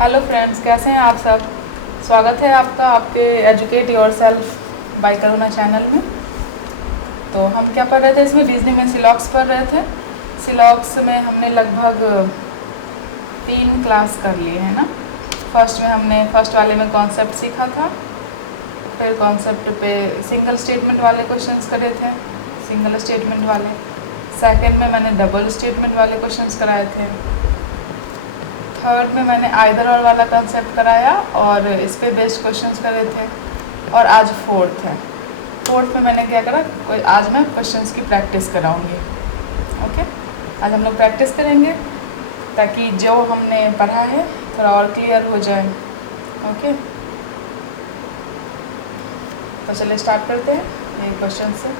Hello friends, कैसे हैं आप सब। स्वागत है आपका आपके एजुकेट योरसेल्फ बाय करुणा चैनल में। तो हम क्या पढ़ रहे थे इसमें, रीजनिंग में सिलॉक्स पढ़ रहे थे। सिलॉक्स में हमने लगभग 3 क्लास कर लिए हैं ना। फर्स्ट में हमने फर्स्ट वाले में कॉन्सेप्ट सीखा था, फिर कॉन्सेप्ट पे सिंगल स्टेटमेंट वाले क्वेश्चंस करे थे, सिंगल स्टेटमेंट वाले। सेकंड में मैंने डबल स्टेटमेंट वाले क्वेश्चंस कराए थे। थर्ड में मैंने आइदर और वाला कंसेप्ट कराया और इस पे बेस्ड क्वेश्चंस करे थे। और आज फोर्थ है। फोर्थ में मैंने क्या करा, आज मैं क्वेश्चंस की प्रैक्टिस कराऊंगी। ओके, आज हम लोग प्रैक्टिस करेंगे ताकि जो हमने पढ़ा है थोड़ा और क्लियर हो जाए। ओके, तो चलिए स्टार्ट करते हैं ये क्वेश्चन से।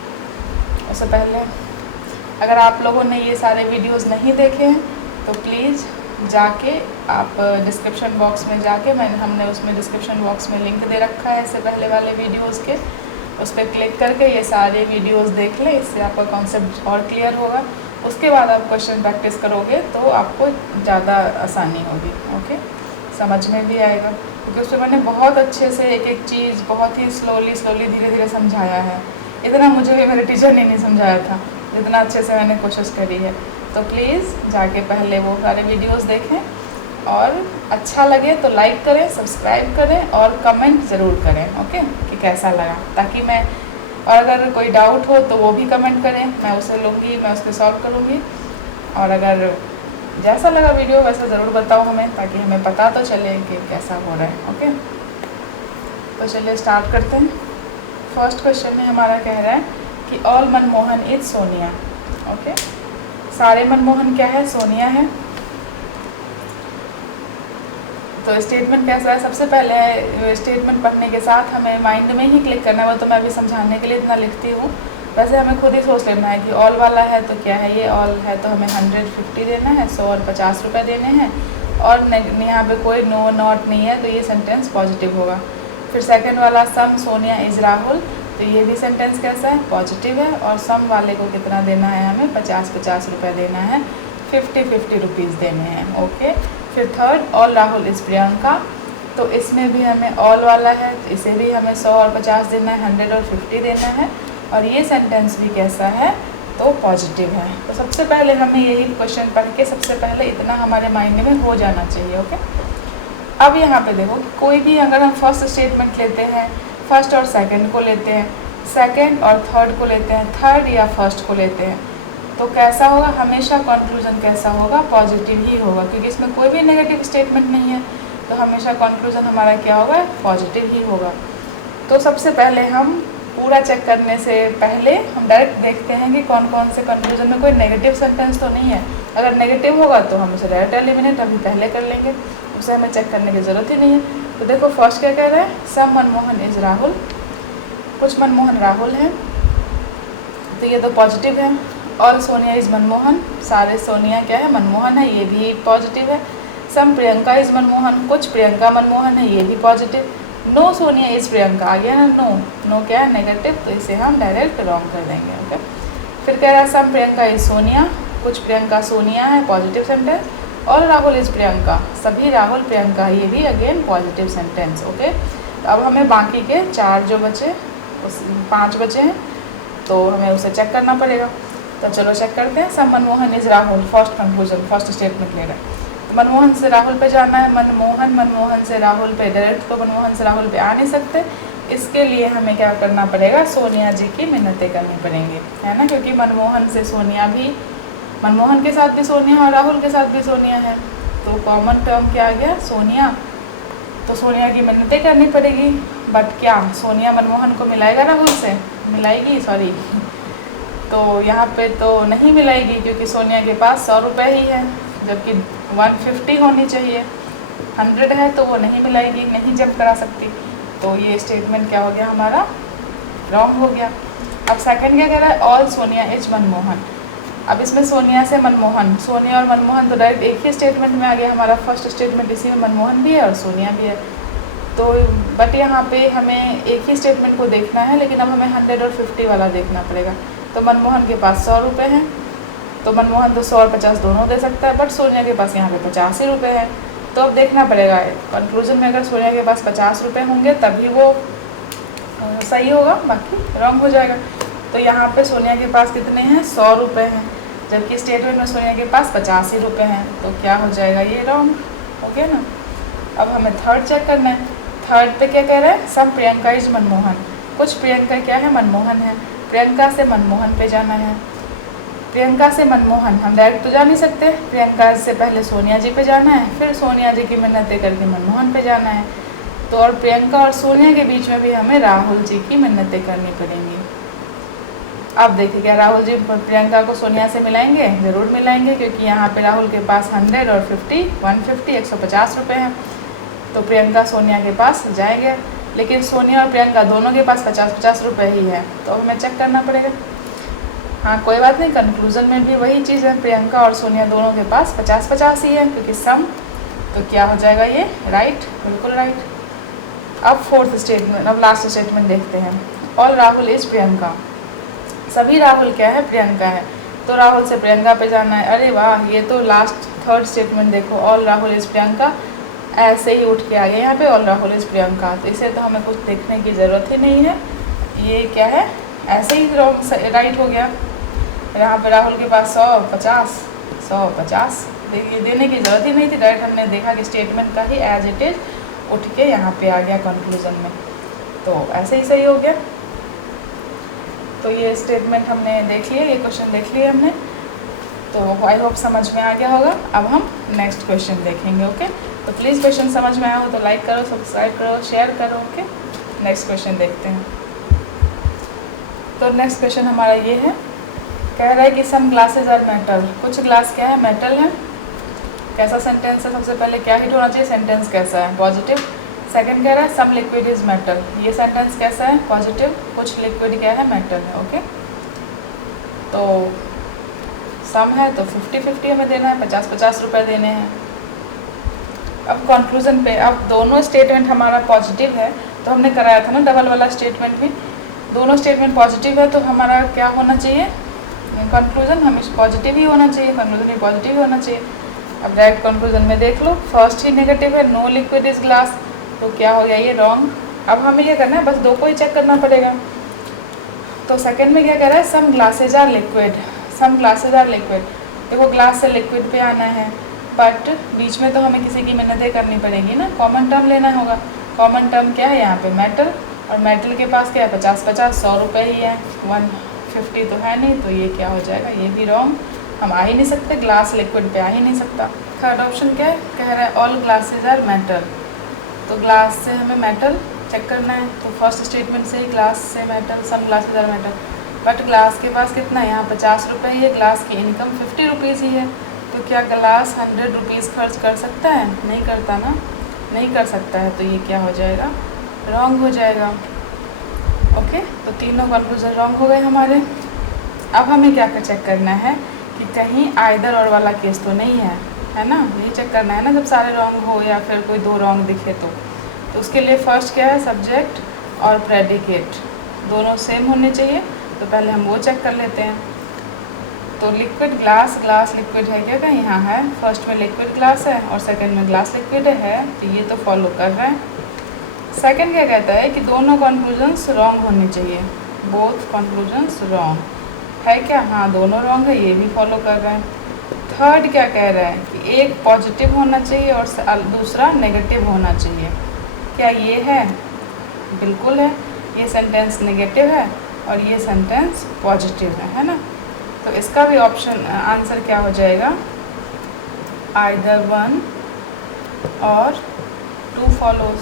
उससे पहले अगर आप लोगों ने ये सारे वीडियोस नहीं देखे हैं तो प्लीज़ जाके आप डिस्क्रिप्शन बॉक्स में जाके हमने उसमें डिस्क्रिप्शन बॉक्स में लिंक दे रखा है इससे पहले वाले वीडियोस के। उस पर क्लिक करके ये सारे वीडियोस देख लें, इससे आपका कॉन्सेप्ट और क्लियर होगा। उसके बाद आप क्वेश्चन प्रैक्टिस करोगे तो आपको ज़्यादा आसानी होगी। ओके, समझ में भी आएगा क्योंकि उसमें मैंने बहुत अच्छे से एक एक चीज़ बहुत ही स्लोली धीरे धीरे समझाया है। इतना मुझे भी मेरे टीचर ने नहीं समझाया था जितना अच्छे से मैंने कोशिश करी है। तो प्लीज़ जाके पहले वो सारे वीडियोस देखें और अच्छा लगे तो लाइक करें, सब्सक्राइब करें और कमेंट ज़रूर करें। ओके, कि कैसा लगा, ताकि मैं और अगर कोई डाउट हो तो वो भी कमेंट करें, मैं उसे लूँगी, मैं उसके सॉल्व करूँगी। और अगर जैसा लगा वीडियो वैसा ज़रूर बताओ हमें, ताकि हमें पता तो चले कि कैसा हो रहा है। ओके, तो चलिए स्टार्ट करते हैं। फर्स्ट क्वेश्चन में हमारा कह रहा है कि all Manmohan is Sonia. Okay, सारे मनमोहन क्या है, सोनिया है। तो स्टेटमेंट कैसा है, सबसे पहले स्टेटमेंट पढ़ने के साथ हमें माइंड में ही क्लिक करना है। वो तो मैं अभी समझाने के लिए इतना लिखती हूँ, वैसे हमें खुद ही सोच लेना है कि ऑल वाला है तो क्या है, ये ऑल है तो हमें 150 देना है, 100 और 50 रुपये देने हैं। और यहाँ पे कोई नो नॉट नहीं है तो ये सेंटेंस पॉजिटिव होगा। फिर सेकंड वाला सम सोनिया इज़ राहुल, तो ये भी सेंटेंस कैसा है, पॉजिटिव है। और सम वाले को कितना देना है, हमें 50-50 रुपये देना है, 50-50 रुपीज़ देने हैं। ओके, फिर third all Rahul is Priyanka, तो इसमें भी हमें ऑल वाला है तो इसे भी हमें 100 और 50 देना है, 100 और 50 देना है। और ये सेंटेंस भी कैसा है, तो पॉजिटिव है। तो सबसे पहले हमें यही क्वेश्चन पढ़ के सबसे पहले इतना हमारे माइंड में हो जाना चाहिए। ओके, अब यहाँ पे देखो कि कोई भी अगर हम फर्स्ट स्टेटमेंट लेते हैं, फर्स्ट और सेकंड को लेते हैं, सेकंड और थर्ड को लेते हैं, थर्ड या फर्स्ट को लेते हैं, तो कैसा होगा, हमेशा कंक्लूजन कैसा होगा, पॉजिटिव ही होगा। क्योंकि इसमें कोई भी नेगेटिव स्टेटमेंट नहीं है तो हमेशा कंक्लूजन हमारा क्या होगा, पॉजिटिव ही होगा। तो सबसे पहले हम पूरा चेक करने से पहले हम डायरेक्ट देखते हैं कि कौन कौन से कंक्लूजन में कोई नेगेटिव सेंटेंस तो नहीं है। अगर नेगेटिव होगा तो हम उसे डायरेक्ट एलिमिनेट अभी पहले कर लेंगे, उसे हमें चेक करने की ज़रूरत ही नहीं है। तो देखो फर्स्ट क्या कह रहा है, सम मनमोहन इज़ राहुल, कुछ मनमोहन राहुल हैं तो ये तो पॉजिटिव है। ऑल सोनिया इज़ मनमोहन, सारे सोनिया क्या है, मनमोहन है, ये भी पॉजिटिव है। सम प्रियंका इज़ मनमोहन, कुछ प्रियंका मनमोहन है, ये भी positive. No Sonia is Priyanka, आ गया ना, नो क्या है, नेगेटिव, तो इसे हम डायरेक्ट रॉन्ग कर देंगे। ओके, फिर कह रहा है सम प्रियंका इज़ सोनिया, कुछ प्रियंका सोनिया है, पॉजिटिव सेंटेंस। और राहुल इज़ प्रियंका, सभी राहुल प्रियंका, ये भी अगेन पॉजिटिव सेंटेंस। ओके, तो अब हमें बाकी के 4 जो बचे, उस 5 बचे हैं तो हमें उसे चेक करना पड़ेगा। तो चलो चेक करते हैं। Some Manmohan is Rahul, first conclusion, first statement ले रहे हैं तो मनमोहन से राहुल पे जाना है। मनमोहन से राहुल पे, डायरेक्ट तो मनमोहन से राहुल पे आ नहीं सकते, इसके लिए हमें क्या करना पड़ेगा, सोनिया जी की मिन्नतें करनी पड़ेंगी, है ना। क्योंकि मनमोहन से सोनिया भी, मनमोहन के साथ भी सोनिया और राहुल के साथ भी सोनिया है, तो कॉमन टर्म क्या आ गया, सोनिया। तो सोनिया की मिन्नतें करनी पड़ेगी। बट क्या सोनिया मनमोहन को मिलाएगा राहुल से, मिलाएगी, सॉरी तो यहाँ पे तो नहीं मिलाएगी क्योंकि सोनिया के पास 100 रुपये ही है, जबकि 150 होनी चाहिए, 100 है तो वो नहीं मिलाएगी, नहीं जब करा सकती। तो ये स्टेटमेंट क्या हो गया, हमारा रॉन्ग हो गया। अब सेकंड क्या कह रहा है, ऑल सोनिया इज मनमोहन। अब इसमें सोनिया से मनमोहन, सोनिया और मनमोहन तो डायरेक्ट एक ही स्टेटमेंट में आ गया हमारा, फर्स्ट स्टेटमेंट, इसी में मनमोहन भी है और सोनिया भी है। तो बट यहाँ पे हमें एक ही स्टेटमेंट को देखना है, लेकिन अब हमें 100 और 50 वाला देखना पड़ेगा। तो मनमोहन के पास 100 रुपये हैं तो मनमोहन तो 100 और 50 दोनों दे सकता है, बट सोनिया के पास यहाँ पे 50 ही रुपये है। तो अब देखना पड़ेगा कंक्लूजन में, अगर सोनिया के पास 50 रुपये होंगे तभी वो सही होगा, बाकी रॉन्ग हो जाएगा। तो यहाँ पे सोनिया के पास कितने हैं, 100 रुपये हैं, जबकि स्टेटमेंट में सोनिया के पास 85 रुपये हैं, तो क्या हो जाएगा, ये रॉन्ग हो गया ना। अब हमें थर्ड चेक करना है। थर्ड पे क्या कह रहा है, सब प्रियंका इज मनमोहन। कुछ प्रियंका क्या है, मनमोहन है। प्रियंका से मनमोहन पे जाना है। प्रियंका से मनमोहन हम डायरेक्ट तो जा नहीं सकते, प्रियंका से पहले सोनिया जी पे जाना है, फिर सोनिया जी की मिन्नतें करके मनमोहन पे जाना है। तो और प्रियंका और सोनिया के बीच में भी हमें राहुल जी की मिन्नतें करनी पड़ेंगी। अब देखिए क्या राहुल जी प्रियंका को सोनिया से मिलाएंगे, ज़रूर मिलाएंगे, क्योंकि यहाँ पे राहुल के पास 100 और 50 150 150 रुपये हैं। तो प्रियंका सोनिया के पास जाएंगे, लेकिन सोनिया और प्रियंका दोनों के पास 50-50 रुपये ही है, तो हमें चेक करना पड़ेगा। हाँ कोई बात नहीं, कंक्लूजन में भी वही चीज़ है, प्रियंका और सोनिया दोनों के पास 50-50 ही है, क्योंकि सम। तो क्या हो जाएगा ये, राइट, बिल्कुल राइट। अब फोर्थ स्टेटमेंट, अब लास्ट स्टेटमेंट देखते हैं। All Rahul is Priyanka. सभी राहुल क्या है, प्रियंका है, तो राहुल से प्रियंका पे जाना है। अरे वाह, ये तो लास्ट थर्ड स्टेटमेंट देखो, ऑल राहुल इज प्रियंका, ऐसे ही उठ के आ गया यहाँ पे ऑल राहुल इज प्रियंका। तो इसे तो हमें कुछ देखने की ज़रूरत ही नहीं है, ये क्या है, ऐसे ही रॉन्ग राइट हो गया। यहाँ पे राहुल के पास 150 देखिए, देने की ज़रूरत ही नहीं थी, डायरेक्ट हमने देखा कि स्टेटमेंट का ही एज इट इज़ उठ के यहाँ पे आ गया कंक्लूजन में, तो ऐसे ही सही हो गया। तो ये स्टेटमेंट हमने देख लिए, ये क्वेश्चन देख लिए हमने, तो आई होप समझ में आ गया होगा। अब हम नेक्स्ट क्वेश्चन देखेंगे। ओके, तो प्लीज़ क्वेश्चन समझ में आया हो तो लाइक करो, सब्सक्राइब करो, शेयर करो। ओके, नेक्स्ट क्वेश्चन देखते हैं। तो नेक्स्ट क्वेश्चन हमारा ये है, कह रहा है कि सम ग्लासेज आर मेटल। कुछ ग्लास क्या है, मेटल है। कैसा सेंटेंस है, सबसे पहले क्या हिट होना चाहिए, सेंटेंस कैसा है, पॉजिटिव। सेकंड कह रहा है सम लिक्विड इज मेटल, ये सेंटेंस कैसा है, पॉजिटिव। कुछ लिक्विड क्या है, मेटल है। ओके, तो सम है तो 50-50 हमें देना है, 50-50 रुपये देने हैं। अब कंक्लूजन पे, अब दोनों स्टेटमेंट हमारा पॉजिटिव है, तो हमने कराया था ना डबल वाला स्टेटमेंट भी, दोनों स्टेटमेंट पॉजिटिव है, तो हमारा क्या होना चाहिए, कंक्लूजन हमें पॉजिटिव ही होना चाहिए, कंक्लूजन भी पॉजिटिव ही होना चाहिए। अब डायरेक्ट कंक्लूजन में देख लो, फर्स्ट ही नेगेटिव है, नो लिक्विड इज ग्लास, तो क्या हो गया, ये रॉन्ग। अब हमें ये करना है, बस दो को ही चेक करना पड़ेगा। तो सेकंड में क्या कह रहा है, some glasses are liquid, some glasses are liquid. देखो ग्लास से लिक्विड पे आना है, बट बीच में तो हमें किसी की मिन्नतें करनी पड़ेंगी ना, कॉमन टर्म लेना होगा। कॉमन टर्म क्या है यहाँ पे, मेटल, और मेटल के पास क्या है, 50-50 100 रुपये ही है, 150 तो है नहीं, तो ये क्या हो जाएगा, ये भी रॉन्ग, हम आ ही नहीं सकते, ग्लास लिक्विड पे आ ही नहीं सकता। थर्ड ऑप्शन क्या है, कह रहा है ऑल ग्लासेज आर मेटल, तो ग्लास से हमें मेटल चेक करना है, तो फर्स्ट स्टेटमेंट से ही ग्लास से metal, some glasses are metal, but glass के पास कितना है, यहाँ 50 रुपये ही है, ग्लास की इनकम 50 रुपीज़ ही है, तो क्या ग्लास 100 रुपीज़ खर्च कर सकता है, नहीं करता ना, नहीं कर सकता है, तो ये क्या हो जाएगा, रॉन्ग हो जाएगा। ओके, तो तीनों कंक्लूजन रॉन्ग हो गए हमारे। अब हमें क्या कर चेक करना है कि कहीं आइदर और वाला केस तो नहीं है ना, ये चेक करना है ना, जब सारे रॉन्ग हो या फिर कोई दो रॉन्ग दिखे तो उसके लिए फर्स्ट क्या है, सब्जेक्ट और प्रेडिकेट दोनों सेम होने चाहिए, तो पहले हम वो चेक कर लेते हैं। तो लिक्विड ग्लास, ग्लास लिक्विड है क्या, कहीं यहाँ है, फर्स्ट में लिक्विड ग्लास है और सेकंड में ग्लास लिक्विड है, तो ये तो फॉलो कर रहा है। सेकंड क्या कहता है कि दोनों कंक्लूजन्स रॉन्ग होने चाहिए, बोथ कंक्लूजन्स रॉन्ग है क्या, हाँ दोनों रॉन्ग है, ये भी फॉलो कर रहा है। थर्ड क्या कह रहा है कि एक पॉजिटिव होना चाहिए और दूसरा नेगेटिव होना चाहिए, क्या ये है, बिल्कुल है, ये सेंटेंस नेगेटिव है और ये सेंटेंस पॉजिटिव है ना, तो इसका भी ऑप्शन आंसर क्या हो जाएगा, आइदर वन और टू फॉलोज,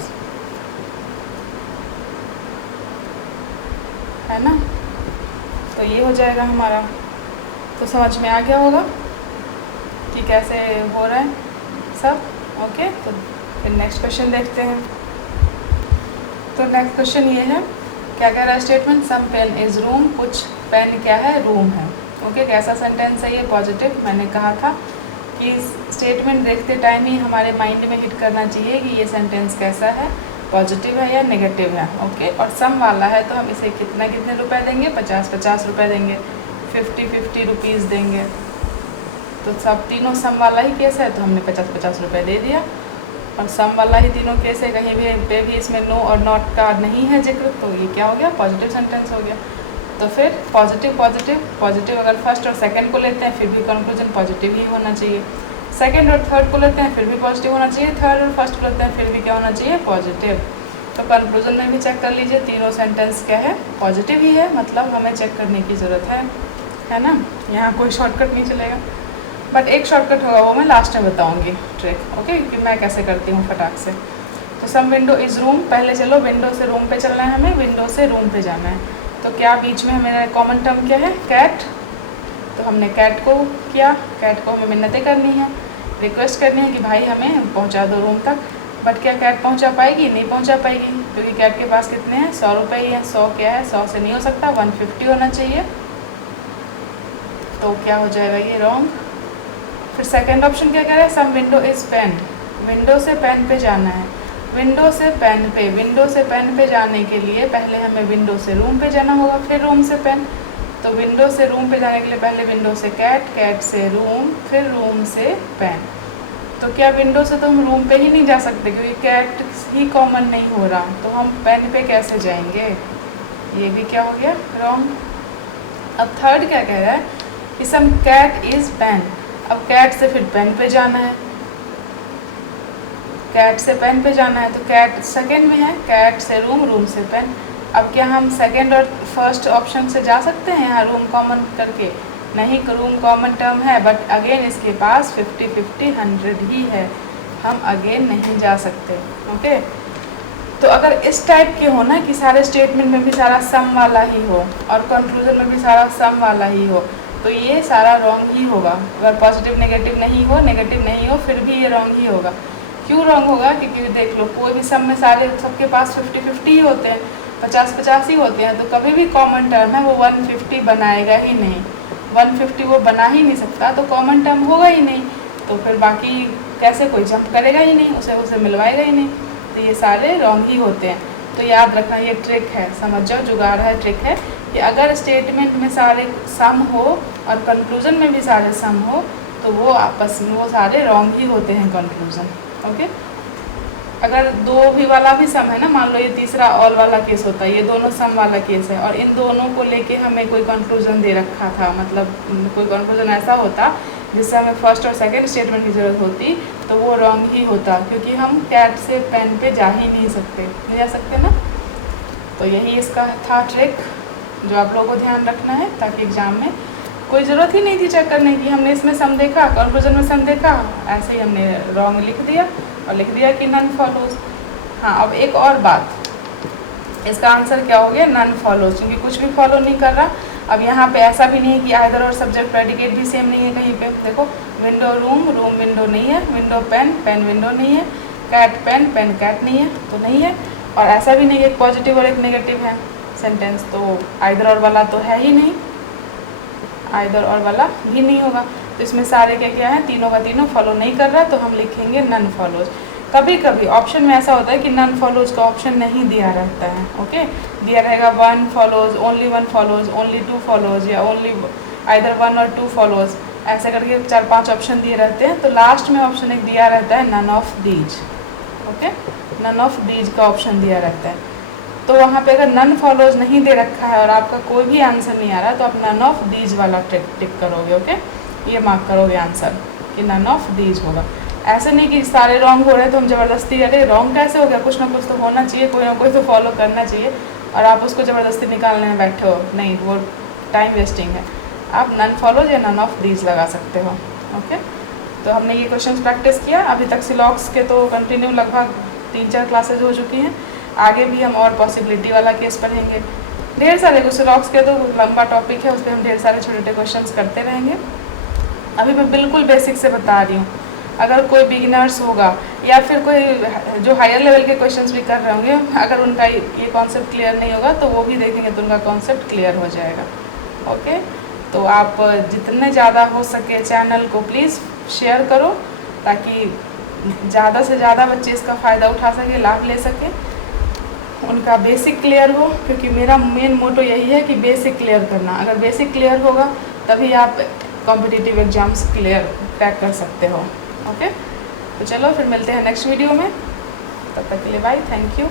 है ना, तो ये हो जाएगा हमारा। तो समझ में आ गया होगा कि कैसे हो रहा है सब। ओके, तो फिर नेक्स्ट क्वेश्चन देखते हैं। तो नेक्स्ट क्वेश्चन ये है, क्या कह रहा है statement, some pen is room, कुछ पेन क्या है, रूम है। ओके, कैसा सेंटेंस है ये, पॉजिटिव। मैंने कहा था कि स्टेटमेंट देखते टाइम ही हमारे माइंड में हिट करना चाहिए कि ये सेंटेंस कैसा है, पॉजिटिव है या नेगेटिव है। ओके, और सम वाला है तो हम इसे कितने रुपए देंगे, 50-50 रुपये देंगे, 50-50 रुपीज़ देंगे, तो सब तीनों सम वाला ही केस है, तो हमने 50-50 रुपये दे दिया। और सम वाला ही तीनों केस है, कहीं पे भी इसमें नो और नॉट का नहीं है जिक्र, तो ये क्या हो गया, पॉजिटिव सेंटेंस हो गया। तो फिर पॉजिटिव पॉजिटिव पॉजिटिव अगर फर्स्ट और सेकंड को लेते हैं फिर भी कंक्लूजन पॉजिटिव ही होना चाहिए, सेकंड और थर्ड को लेते हैं फिर भी पॉजिटिव होना चाहिए, थर्ड और फर्स्ट को लेते हैं फिर भी क्या होना चाहिए, पॉजिटिव। तो कंक्लूजन में भी चेक कर लीजिए, तीनों सेंटेंस क्या है, पॉजिटिव ही है, मतलब हमें चेक करने की ज़रूरत है ना। यहाँ कोई शॉर्टकट नहीं चलेगा, बट एक शॉर्टकट होगा, वो मैं लास्ट में बताऊँगी ट्रिक, ओके, कि मैं कैसे करती हूँ फटाक से। तो सम विंडो इज़ रूम, पहले चलो विंडो से रूम पे चलना है, हमें विंडो से रूम पे जाना है। तो क्या बीच में मेरा कॉमन टर्म क्या है, कैट। तो हमने कैट को किया, कैट को हमें मिन्नतें करनी है, रिक्वेस्ट करनी है कि भाई हमें पहुंचा दो रूम तक। बट क्या कैट पहुंचा पाएगी, नहीं पहुंचा पाएगी, क्योंकि कैट के पास कितने हैं, 100 रुपये ही हैं। 100 क्या है, 100 से नहीं हो सकता, 150 होना चाहिए। तो क्या हो जाएगा ये, रॉन्ग। फिर सेकेंड ऑप्शन क्या कह रहा है, some window is pen, window से पेन पे जाना है, विंडो से पेन पे, विंडो से पेन पे जाने के लिए पहले हमें विंडो से रूम पे जाना होगा, फिर रूम से पेन। तो विंडो से रूम पे जाने के लिए पहले विंडो से कैट, कैट से रूम, फिर रूम से पेन। तो क्या विंडो से तो हम रूम पे ही नहीं जा सकते, क्योंकि कैट ही कॉमन नहीं हो रहा, तो हम पेन पे कैसे जाएंगे, ये भी क्या हो गया, रॉन्ग। अब थर्ड क्या कह रहा है कि सम कैट इज़ पेन, अब कैट से फिर पेन पे जाना है, कैट से पेन पे जाना है, तो कैट सेकंड में है, कैट से रूम, रूम से पेन। अब क्या हम सेकंड और फर्स्ट ऑप्शन से जा सकते हैं यहाँ रूम कॉमन करके, नहीं, रूम कॉमन टर्म है, बट अगेन इसके पास 50-50 100 ही है, हम अगेन नहीं जा सकते, ओके। तो अगर इस टाइप के हो ना कि सारे स्टेटमेंट में भी सारा सम वाला ही हो और कंक्लूजन में भी सारा सम वाला ही हो, तो ये सारा रॉन्ग ही होगा। अगर पॉजिटिव नेगेटिव नहीं हो फिर भी ये रॉन्ग ही होगा। क्यों रॉन्ग होगा, क्योंकि देख लो कोई भी सम में सारे सबके पास 50-50 ही होते हैं, 50-50 ही होते हैं, तो कभी भी कॉमन टर्म है वो 150 बनाएगा ही नहीं, 150 वो बना ही नहीं सकता, तो कॉमन टर्म होगा ही नहीं, तो फिर बाकी कैसे कोई जंप करेगा ही नहीं, उसे मिलवाएगा ही नहीं, तो ये सारे रॉन्ग ही होते हैं। तो याद रखना, ये ट्रिक है, समझ जाओ, जुगाड़ है, ट्रिक है कि अगर स्टेटमेंट में सारे सम हो और कंक्लूजन में भी सारे सम हो, तो वो आपस में वो सारे रॉन्ग ही होते हैं कंक्लूजन, ओके। अगर दो भी वाला भी सम है ना, मान लो ये तीसरा ऑल वाला केस होता है, ये दोनों सम वाला केस है, और इन दोनों को लेके हमें कोई कंक्लूजन दे रखा था, मतलब कोई कंक्लूजन ऐसा होता जिससे हमें फर्स्ट और सेकंड स्टेटमेंट की ज़रूरत होती, तो वो रॉन्ग ही होता, क्योंकि हम कैट से पेन पे जा ही नहीं जा सकते ना। तो यही इसका था ट्रिक जो आप लोगों को ध्यान रखना है, ताकि एग्जाम में कोई ज़रूरत ही नहीं थी चेक करने की, हमने इसमें सम देखा, कंक्लूजन में सम देखा, ऐसे ही हमने रॉन्ग लिख दिया और लिख दिया कि नन फॉलोज। हाँ, अब एक और बात, इसका आंसर क्या हो गया, नन फॉलोज, क्योंकि कुछ भी फॉलो नहीं कर रहा। अब यहाँ पे ऐसा भी नहीं है कि आइदर और सब्जेक्ट प्रेडिकेट भी सेम नहीं है कहीं पे, देखो विंडो रूम, रूम विंडो नहीं है, विंडो पेन, पेन विंडो नहीं है, कैट पेन, पेन कैट नहीं है, तो नहीं है। और ऐसा भी नहीं है एक पॉजिटिव और एक नेगेटिव है सेंटेंस, तो आइदर और वाला तो है ही नहीं, आइदर और वाला भी नहीं होगा। तो इसमें सारे क्या है, तीनों का तीनों फॉलो नहीं कर रहा, तो हम लिखेंगे नन फॉलोज। कभी कभी ऑप्शन में ऐसा होता है कि नन फॉलोज का ऑप्शन नहीं दिया रहता है, ओके, दिया रहेगा 1 follows, only 1 follows, only 2 follows, या ओनली आइदर 1 और 2 फॉलोज, ऐसे करके 4-5 ऑप्शन दिए रहते हैं। तो लास्ट में ऑप्शन एक दिया रहता है none of these, okay, none of these का ऑप्शन दिया रहता है। तो वहाँ पे अगर नन फॉलोज नहीं दे रखा है और आपका कोई भी आंसर नहीं आ रहा, तो आप नन ऑफ दीज वाला टिक करोगे, ओके, ये मार्क करोगे आंसर कि नन ऑफ दीज होगा। ऐसे नहीं कि सारे रॉन्ग हो रहे हैं तो हम ज़बरदस्ती अरे रॉन्ग कैसे हो गया, कुछ ना कुछ तो होना चाहिए, कोई ना कोई तो फॉलो करना चाहिए, और आप उसको ज़बरदस्ती निकालने में बैठे हो, नहीं, वो टाइम वेस्टिंग है। आप नन फॉलोज या नन ऑफ दीज लगा सकते हो, ओके। तो हमने ये क्वेश्चन प्रैक्टिस किया, अभी तक सिलॉक्स के तो कंटिन्यू लगभग 3-4 क्लासेज हो चुकी हैं, आगे भी हम और पॉसिबिलिटी वाला केस पढ़ेंगे, ढेर सारे कुछ सिलॉक्स के तो लंबा टॉपिक है, उस पर हम ढेर सारे छोटे छोटे क्वेश्चन करते रहेंगे। अभी मैं बिल्कुल बेसिक से बता रही हूँ, अगर कोई बिगिनर्स होगा या फिर कोई जो हायर लेवल के क्वेश्चंस भी कर रहे होंगे, अगर उनका ये कॉन्सेप्ट क्लियर नहीं होगा तो वो भी देखेंगे तो उनका कॉन्सेप्ट क्लियर हो जाएगा, ओके। तो आप जितने ज़्यादा हो सके चैनल को प्लीज़ शेयर करो, ताकि ज़्यादा से ज़्यादा बच्चे इसका फ़ायदा उठा सके, लाभ ले सके, उनका बेसिक क्लियर हो, क्योंकि मेरा मेन मोटो यही है कि बेसिक क्लियर करना। अगर बेसिक क्लियर होगा तभी आप कॉम्पिटिटिव एग्जाम्स क्रैक कर सकते हो, ओके। तो चलो फिर मिलते हैं नेक्स्ट वीडियो में, तब तक के लिए बाय, थैंक यू।